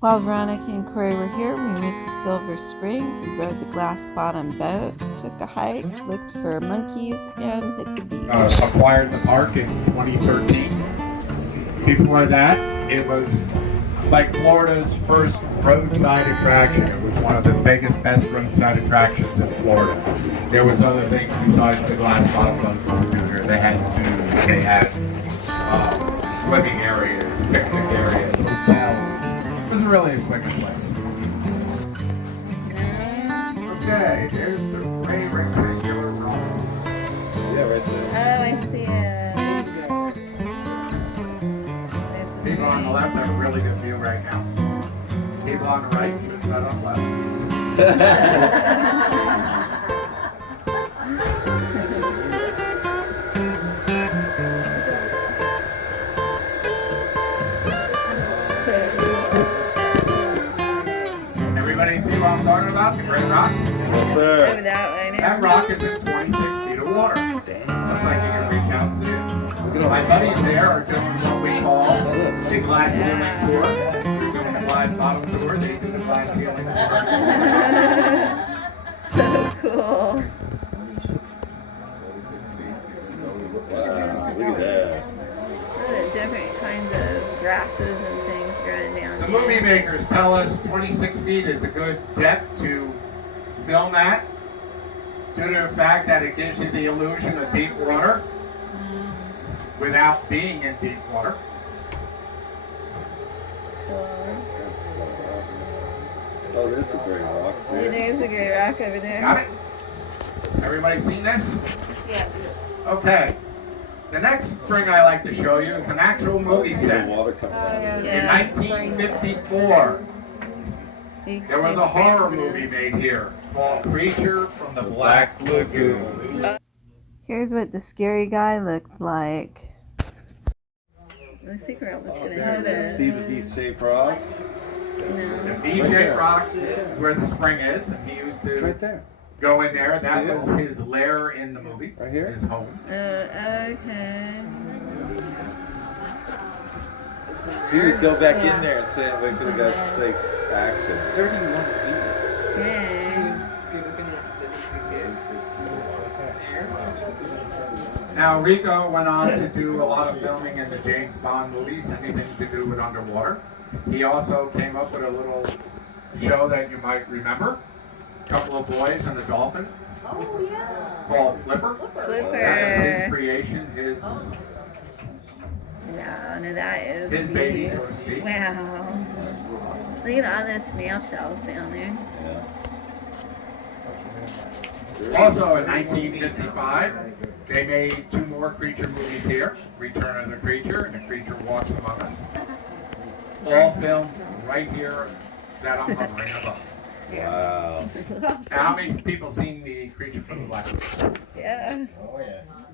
While Veronica and Cory were here, we went to Silver Springs, we rode the glass bottom boat, took a hike, looked for monkeys, and hit the beach. Acquired the park in 2013. Before that, it was like Florida's first roadside attraction. It was one of the biggest, best roadside attractions in Florida. There was other things besides the glass bottom boats over here. They had zoos, they had swimming areas, picnic areas, hotels. It was really a swimming place. Okay, there's the gray rectangular rock. Yeah, right there. Oh, I see it. People on the left have a really good view right now. People on the right should set up left. Everybody see what I'm talking about? The Great Rock? Yes, sir. Over that way now. That rock is in 26 feet of water. Looks like you can reach out and see it. My buddies there are doing what we call the glass ceiling tour. You're doing the glass bottom tour, they do the glass ceiling tour. So cool. Wow, look at that. Look at the different kinds of grasses and things growing down The here. movie makers tell us 26 feet is a good depth to film at, due to the fact that it gives you the illusion of deep water without being in deep water. Oh, there's the Great Rock. See it? There's a great rock over there. Got it? Everybody seen this? Yes. Okay. The next spring I like to show you is an actual movie See the set. water coming out. In 1954, there was a horror movie made here called Creature from the Black Lagoon. Here's what the scary guy looked like. I think we're almost going to There, hit there. it. See the V-shaped rock? The No. V-shaped rock is where the spring is, and he used It's right to there. go in there. That See it? was his lair in the movie, Right here? his home. Okay. You could go back in there and say, wait for the guys to say action. 31 feet. Dang. Now, Rico went on to do a lot of filming in the James Bond movies, anything to do with underwater. He also came up with a little show that you might remember. A couple of boys and a dolphin. Oh, yeah. Called Flipper. Flipper. That was his creation, his Wow, no, that is His baby, beautiful. so to speak. Wow. Look at all those snail shells down there. Yeah. Also in 1955, they made two more creature movies here, Return of the Creature and The Creature Walks Among Us. All filmed right here that I'm hovering above. Wow. Now, how many people seen The Creature from the Black Lagoon? Yeah.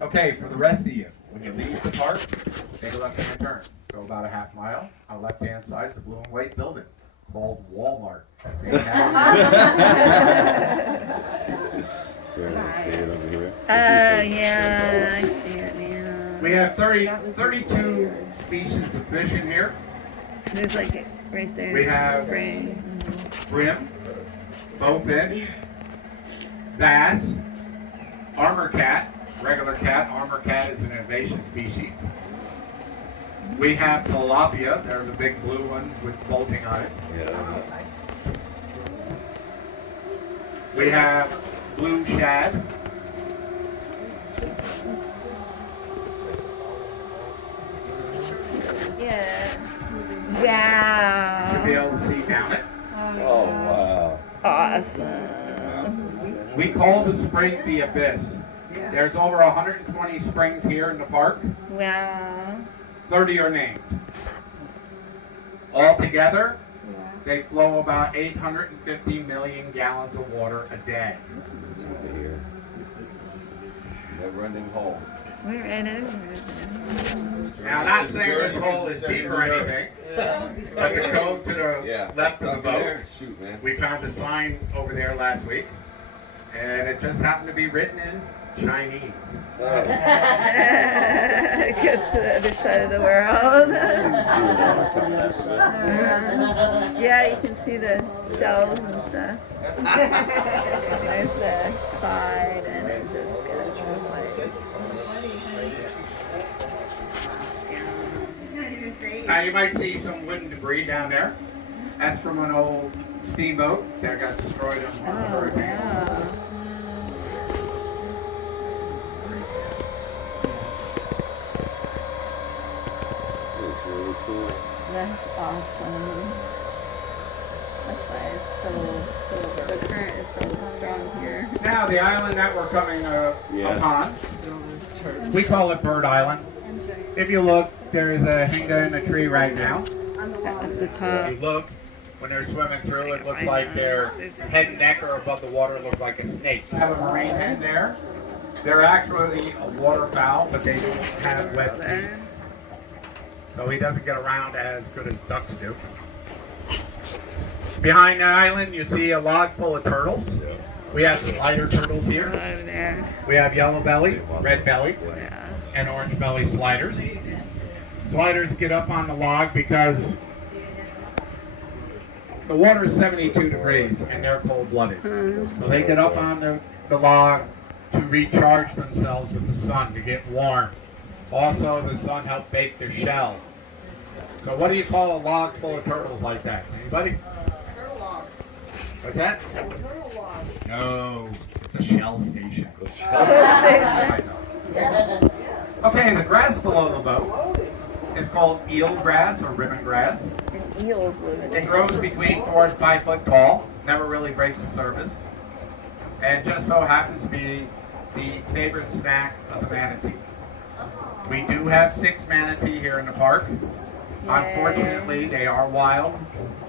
Okay, for the rest of you, when you leave the park, take a left-hand turn. Go about a half mile. On the left-hand side is a blue and white building called Walmart. They have- There, see it over here. Yeah, I see it now. We have 32 species of fish in here. There's like right there. We have- spring. Brim, bowfin, bass, armor cat, regular cat. Armor cat is an invasive species. We have tilapia. They're the big blue ones with bulging eyes. Yeah. We have blue shad. Yeah. Should be Wow. able to see down it. Oh, wow. Awesome. We call the spring the abyss. There's over 120 springs here in the park. Wow. 30 are named. Altogether, they flow about 850 million gallons of water a day. It's over here. Never-ending hole. We're right over it. Now, not saying this hole is deep or anything, but to go to the left of the boat, Shoot, man. we found a sign over there last week, and it just happened to be written in Chinese. Goes to the other side of the world. Yeah, you can see the shells and stuff. There's the side, and it just goes like. Now you might see some wooden debris down there. That's from an old steamboat that got destroyed in one of the hurricanes. Yeah. That's really cool. That's awesome. That's why it's so the current is so strong here. Now the island that we're coming upon, we call it Bird Island. If you look, there is a hinga in a tree right now. At the If top. you look, when they're swimming through, it looks like their head and neck are above the water, look like a snake. You have a marine hen there. They're actually a waterfowl, but they don't have wet feet. So he doesn't get around as good as ducks do. Behind the island, you see a log full of turtles. We have slider turtles here. Over there. We have yellow belly, red belly, Yeah. and orange belly sliders. Sliders get up on the log because the water is 72 degrees and they're cold-blooded. So they get up on the log to recharge themselves with the sun, to get warm. Also, the sun helps bake their shell. So what do you call a log full of turtles like that? Anybody? Turtle log. What's that? Turtle log. No, it's a shell station. Yeah. Okay, the grass below the boat is called eel grass or ribbon grass. And eels live in It it. grows between 4 and 5 foot tall, never really breaks the surface, and just so happens to be the favorite snack of the manatee. We do have 6 manatee here in the park. Unfortunately, they are wild.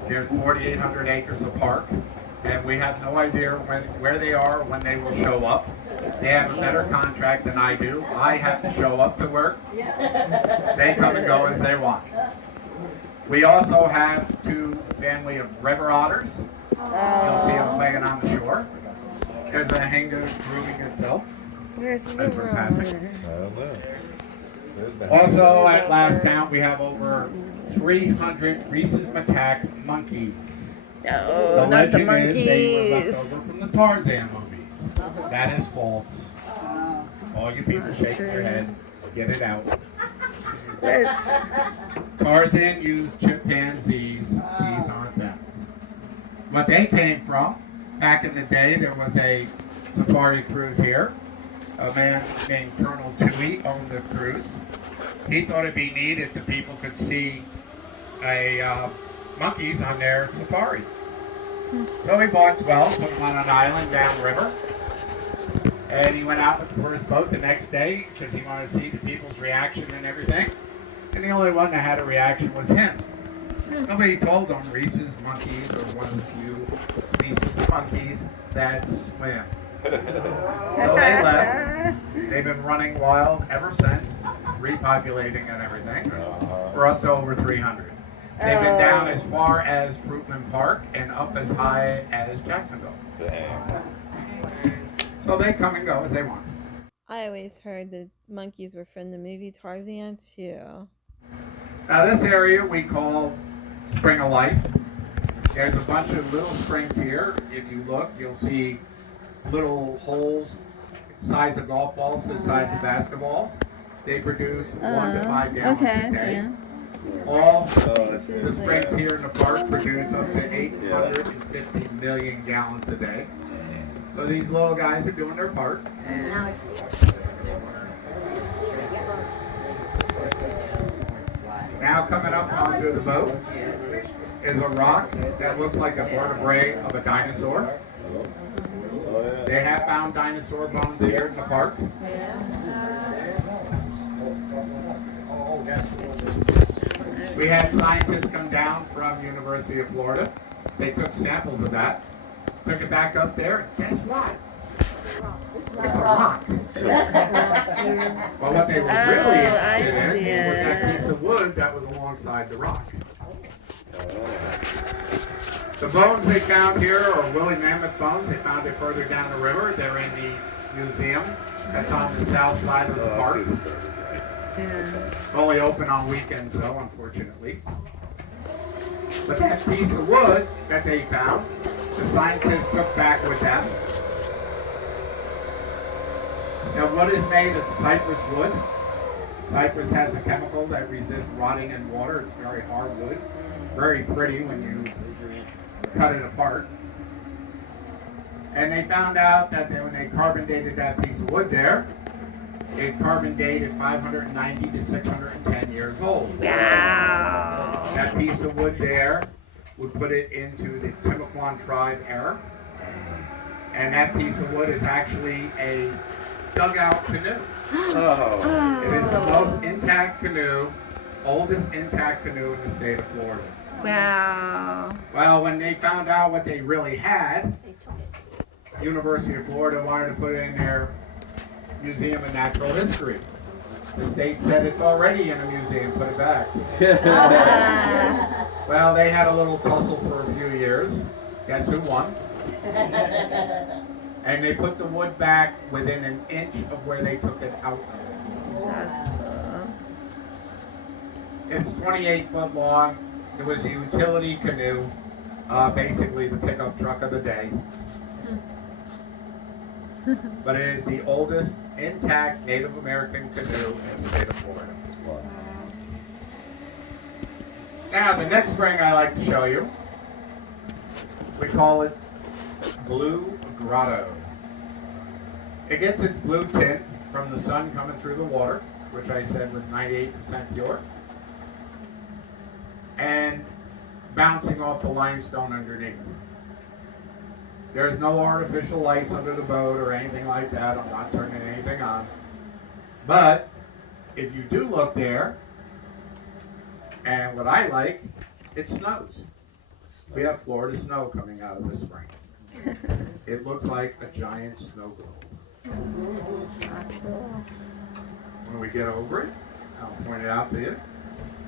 There's 4,800 acres of park, and we have no idea where they are, when they will show up. They have a better contract than I do. I have to show up to work. They come and go as they want. We also have 2 family of river otters. You'll see them playing on the shore. There's a hinga grooming itself. Where's the As we're passing. I don't know. There's the Also, at last count, we have over 300 rhesus macaque monkeys. Oh, The not the legend is they were left monkeys. over from the Tarzan movies. That is false. All you people shaking your head, get it out. That's, Tarzan used chimpanzees. These aren't them. What they came from, back in the day, there was a safari cruise here. A man named Colonel Tui owned the cruise. He thought it'd be neat if the people could see monkeys on their safari. So he bought 12, put them on an island downriver, and he went out with the first boat the next day because he wanted to see the people's reaction and everything. And the only one that had a reaction was him. Nobody told him rhesus monkeys are one of the few species of monkeys that swim. So they left. They've been running wild ever since, repopulating and everything. We're up to over 300. They've been down as far as Fruitland Park and up as high as Jacksonville. So they come and go as they want. I always heard the monkeys were from the movie Tarzan too. Now this area we call Spring of Life. There's a bunch of little springs here. If you look, you'll see little holes size of golf balls to the size of basketballs. They produce 1 to 5 gallons a day. All the springs here in the park produce up to 850 million gallons a day. So these little guys are doing their part. Now coming up onto the boat is a rock that looks like a vertebrae of a dinosaur. They have found dinosaur bones here in the park. We had scientists come down from University of Florida. They took samples of that, took it back up there, and guess what? It's a rock. Well, what they were really interested in was that piece of wood that was alongside the rock. The bones they found here are woolly mammoth bones. They found it further down the river. They're in the museum that's on the south side of the park. It's only open on weekends, though, unfortunately. But that piece of wood that they found, the scientists took back with them. Now, what is made of cypress wood? Cypress has a chemical that resists rotting in water. It's very hard wood, very pretty when you cut it apart. And they found out that when they carbon dated that piece of wood there, it carbon dated 590 to 610 years old. Wow. That piece of wood there would put it into the Timucuan tribe era. And that piece of wood is actually a dugout canoe. Oh. It is the most intact canoe, oldest intact canoe in the state of Florida. Wow. Well, when they found out what they really had, University of Florida wanted to put it in their Museum of Natural History. The state said it's already in a museum, put it back. Well, they had a little tussle for a few years. Guess who won? And they put the wood back within an inch of where they took it out of. That's cool. It's 28 foot long. It was a utility canoe, basically the pickup truck of the day. But it is the oldest intact Native American canoe in the state of Florida. Wow. Now, the next spring I like to show you, we call it Blue Grotto. It gets its blue tint from the sun coming through the water, which I said was 98% pure, and bouncing off the limestone underneath. There's no artificial lights under the boat or anything like that. I'm not turning anything on. But if you do look there, and what I like, it snows. We have Florida snow coming out of this spring. It looks like a giant snow globe. When we get over it, I'll point it out to you.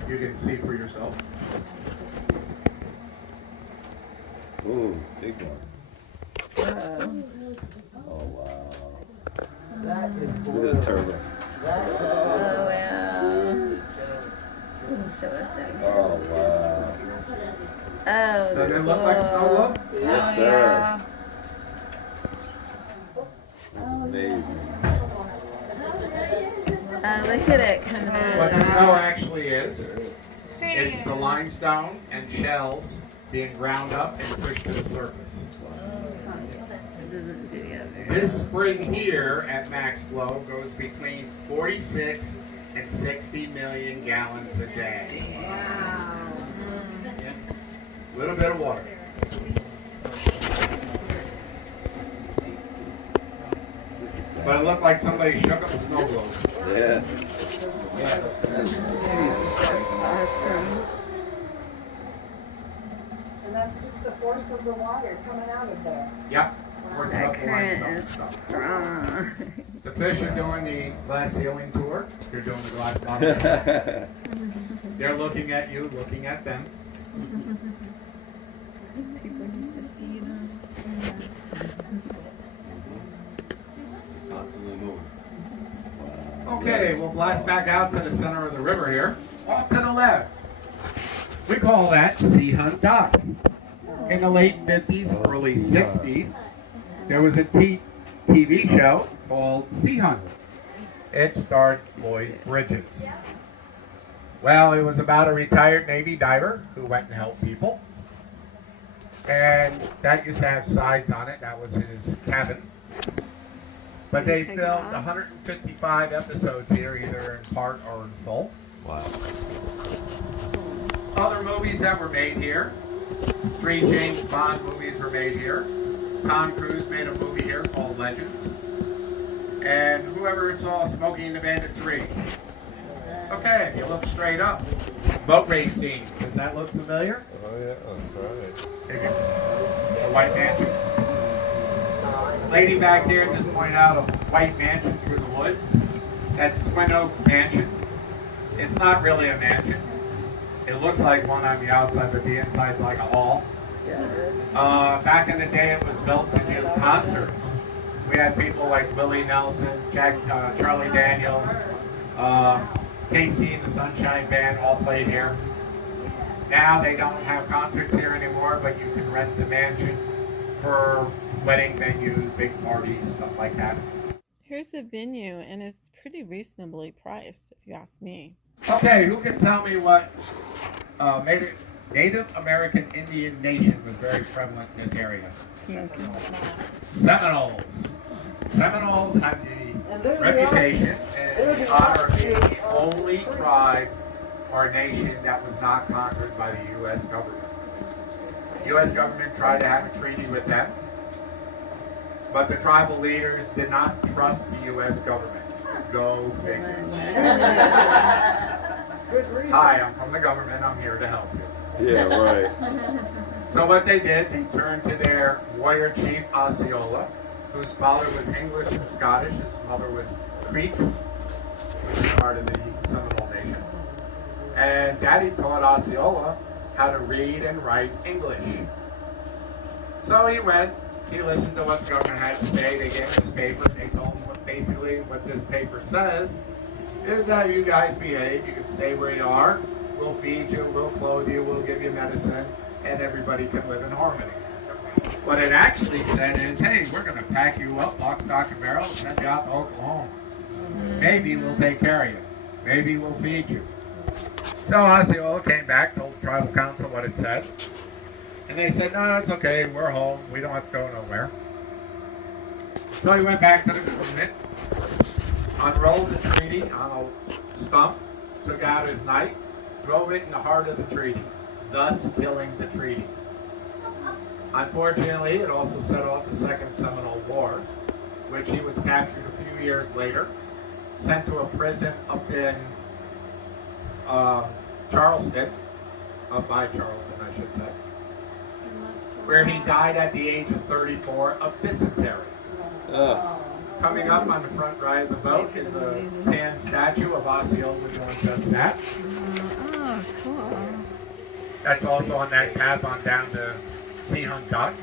You can see for yourself. Ooh, big one. Whoa. Oh, wow. That is Look at the turtle. Oh, wow. Show it there. Oh, wow. Oh, So they look like a snow globe? Yes, sir. yeah. That's amazing. Look at it come out. What the snow actually is, it's the limestone and shells being ground up and pushed to the surface. It doesn't do the other. This spring here at Max Flow goes between 46 and 60 million gallons a day. wow. A little bit of water. But it looked like somebody shook up a snow globe. Yeah. Awesome. And that's just the force of the water coming out of there. Yep. Forcing That up the current limestone is stuff. strong. The fish are doing the glass ceiling tour. You're doing the glass bottom. They're looking at you, looking at them. People used to feed them. Okay, we'll blast back out to the center of the river here. Off to the left. We call that Sea Hunt Dock. In the late 50s, early 60s, there was a TV show called Sea Hunt. It starred Lloyd Bridges. Well, it was about a retired Navy diver who went and helped people. And that used to have sides on it. That was his cabin. But they Take it filmed off. 155 episodes here, either in part or in full. Wow. Other movies that were made here. 3 James Bond movies were made here. Tom Cruise made a movie here called Legends. And whoever saw Smokey and the Bandit 3. Okay, you look straight up. Boat race scene. Does that look familiar? Oh, yeah, that's right. The White Mansion. Lady back there just pointed out a white mansion through the woods. That's Twin Oaks Mansion. It's not really a mansion. It looks like one on the outside, but the inside's like a hall. Back in the day, it was built to do concerts. We had people like Willie Nelson, Charlie Daniels, Casey and the Sunshine Band all played here. Now they don't have concerts here anymore, but you can rent the mansion for wedding venues, big parties, stuff like that. Here's the venue, and it's pretty reasonably priced, if you ask me. Okay, who can tell me what Native American Indian nation was very prevalent in this area? Seminoles. Seminoles have the reputation and the honor of being the only tribe or nation that was not conquered by the U.S. government. The U.S. government tried to have a treaty with them, but the tribal leaders did not trust the U.S. government. Go figure. Hi, I'm from the government. I'm here to help you. Yeah, right. So what they did, they turned to their warrior chief Osceola, whose father was English and Scottish. His mother was Creek, which is part of the Seminole Nation. And Daddy taught Osceola how to read and write English. So he went, he listened to what the government had to say. They gave him his paper. They told him basically what this paper says is that you guys behave. You can stay where you are. We'll feed you, we'll clothe you, we'll give you medicine, and everybody can live in harmony. What it actually said is, hey, we're going to pack you up, lock, stock, and barrel, and send you out to Oklahoma. Maybe we'll take care of you. Maybe we'll feed you. So Osceola came back, told the tribal council what it said. And they said, no, it's okay, we're home. We don't have to go nowhere. So he went back to the government, unrolled the treaty on a stump, took out his knife, drove it in the heart of the treaty, thus killing the treaty. Unfortunately, it also set off the Second Seminole War, which he was captured a few years later, sent to a prison up in Charleston, up by Charleston, I should say, where he died at the age of 34 of dysentery. Coming up on the front right of the boat is a tan statue of Osceola doing just that. Oh, cool. That's also on that path on down to Seahunt Dock.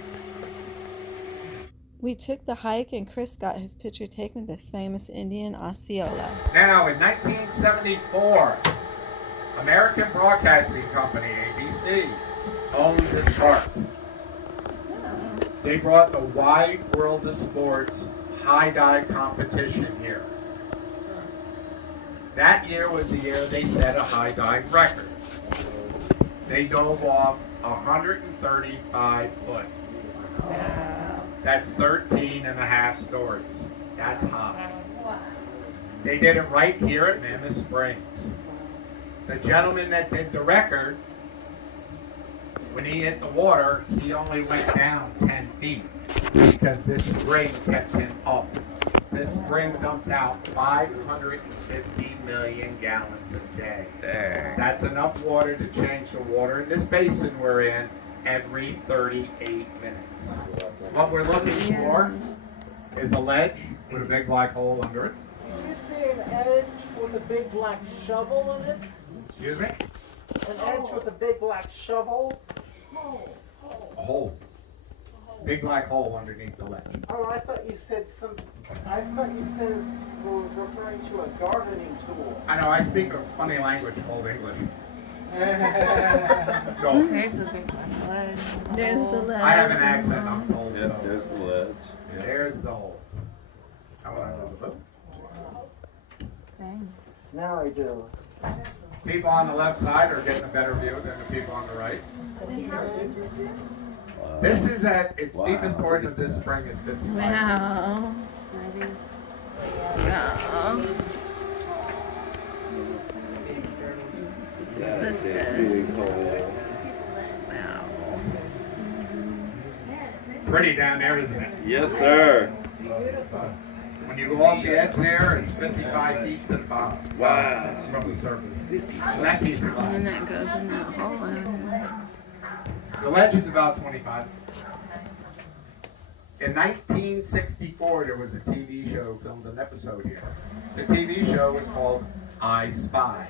We took the hike, and Chris got his picture taken with the famous Indian Osceola. Now, in 1974, American Broadcasting Company, ABC, owned this park. They brought the Wide World of Sports high dive competition here. That year was the year they set a high dive record. They dove off 135 foot. That's 13 and a half stories. That's high. They did it right here at Mammoth Springs. The gentleman that did the record, when he hit the water, he only went down 10 feet because this spring kept him up. This spring dumps out 550 million gallons a day. Dang. That's enough water to change the water in this basin we're in every 38 minutes. What we're looking for is a ledge with a big black hole under it. Did you see an edge with a big black shovel in it? Excuse me? An edge with a big black shovel? A hole. Big black hole underneath the ledge. Oh, I thought you said you were referring to a gardening tool. I know, I speak a funny language called English. Go. There's the big one. There's the ledge. I have an accent, I'm told. Yep, So. there's the ledge. There's the hole. How about I the boat? Dang. Now I do. People on the left side are getting a better view than the people on the right. This is at its deepest point of this spring is 55. Wow. Wow. That's a big hole. Wow. Pretty down there, isn't it? Yes, sir. When you go off the edge there, it's 55 feet to the bottom. Wow. From the surface. So that piece of glass. And that goes in that hole. The ledge is about 25. In 1964, there was a TV show filmed an episode here. The TV show was called I Spy.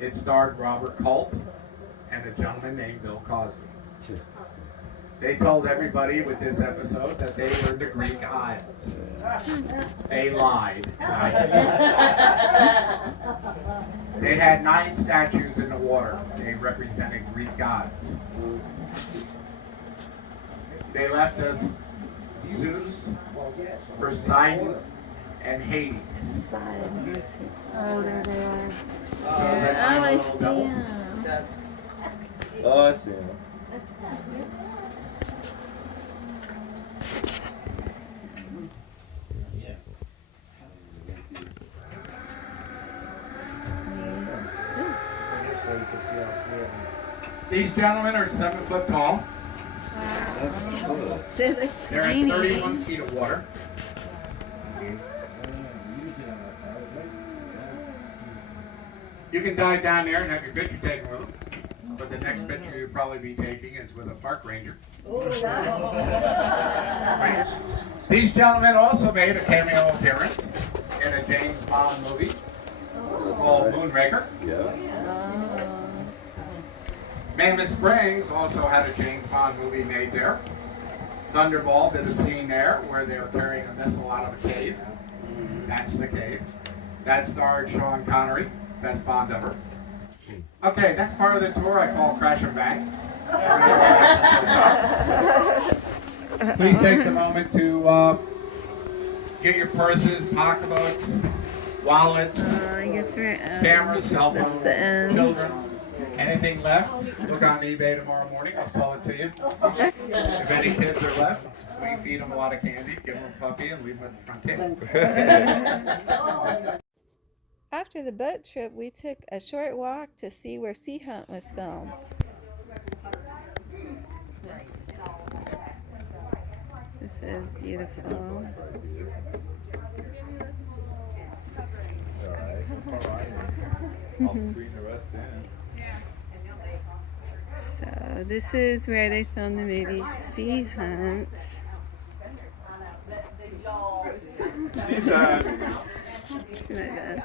It starred Robert Culp and a gentleman named Bill Cosby. They told everybody with this episode that they were in the Greek Isles. They lied. They had 9 statues in the water. They represented Greek gods. They left us Zeus, Poseidon, and Hades. Poseidon. Oh, there they are. So they're Oh, nine I little see devils. them. Oh, I see him. These gentlemen are 7 foot tall. They're like They're in tiny. 31 feet of water. You can dive down there and have your picture taken with them. But the next picture you'll probably be taking is with a park ranger. Right. These gentlemen also made a cameo appearance in a James Bond movie called Moonraker. Yeah. Mammoth Springs also had a James Bond movie made there. Thunderball did a scene there where they were carrying a missile out of a cave. That's the cave. That starred Sean Connery, best Bond ever. Okay, next part of the tour I call Crash and Bang. Please take the moment to get your purses, pocketbooks, wallets, I guess we're cameras, cell That's phones, the end. children. Anything left, look on eBay tomorrow morning. I'll sell it to you. If any kids are left, we feed them a lot of candy, give them a puppy, and leave them at the front table. After the boat trip, we took a short walk to see where Sea Hunt was filmed. This is beautiful. I'll screen the rest in. So this is where they filmed the movie Sea Hunt. She's on. See my dad.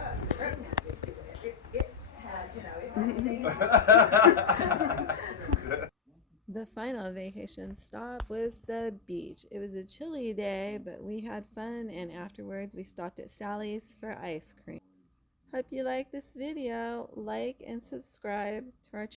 The final vacation stop was the beach. It was a chilly day, but we had fun, and afterwards we stopped at Sally's for ice cream. Hope you like this video. Like and subscribe to our channel.